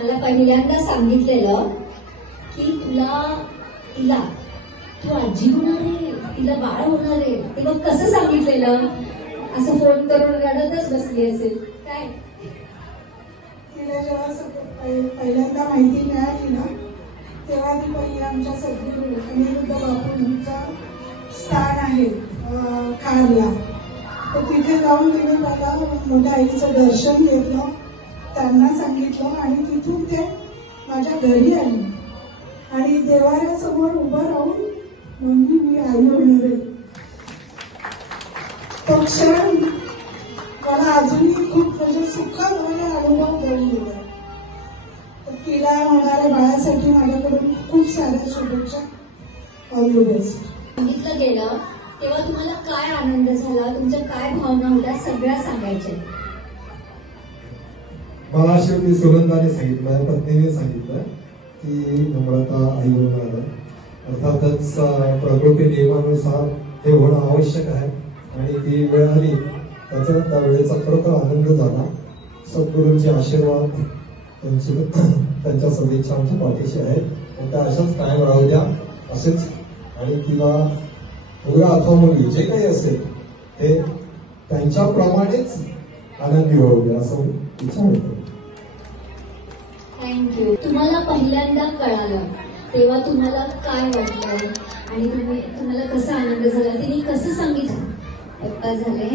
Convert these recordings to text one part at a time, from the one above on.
मला पहिल्यांदा सांगितलेलं की तिला तू आजी होणार आहे, तिला बाळ होणार आहे, ते मग कसं सांगितलेलं? असं फोन करून रडतच बसली असेल काय? तिला जेव्हा पहिल्यांदा माहिती मिळाली ना, तेव्हा ती पहिली आमच्या सद्गुरू अनिरुद्ध बापूंचा स्थान आहे खारला, तर तिथे जाऊन तिने मला मोठ्या आईचं दर्शन घेतलं, त्यांना सांगितलं आणि तिथून ते माझ्या घरी आली आणि देवाऱ्यासमोर उभं राहून म्हणजे मी आई होणार आहे. तो क्षण मला अजूनही खूप म्हणजे सुखद अनुभव देऊन गेला. तिला होणाऱ्या बाळासाठी माझ्याकडून खूप साऱ्या शुभेच्छा. All the best. सांगितलं गेलं तेव्हा तुम्हाला काय आनंद झाला, तुमच्या काय भावना होत्या, सगळ्या सांगायच्या. मला शेवटी सुगंधाने सांगितलं, पत्नीने सांगितलं की नम्रता आई होणार आहे. अर्थातच प्रकृती नियमानुसार हे होणं आवश्यक आहे आणि ती वेळ आली. त्या वेळेचा खरोखर आनंद झाला. सद्गुरूंचे आशीर्वाद, त्यांच्या सदिच्छा आमच्या पाठीशी आहेत, त्या अशाच कायम राहू द्या असेच. आणि तिला मुलगा अथवा मुलगी जे काही असेल ते त्यांच्याप्रमाणेच आनंदी होऊ द्या असं इच्छा होतो. थँक्यू. तुम्हाला पहिल्यांदा कळालं तेव्हा तुम्हाला काय वाटलं आणि तुम्हाला कसा आनंद झाला, तिने कसं सांगितलं? पप्पा झाले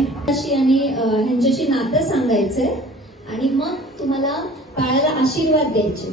आणि ह्यांच्याशी नातं सांगायचंय आणि मग तुम्हाला बाळाला आशीर्वाद द्यायचे.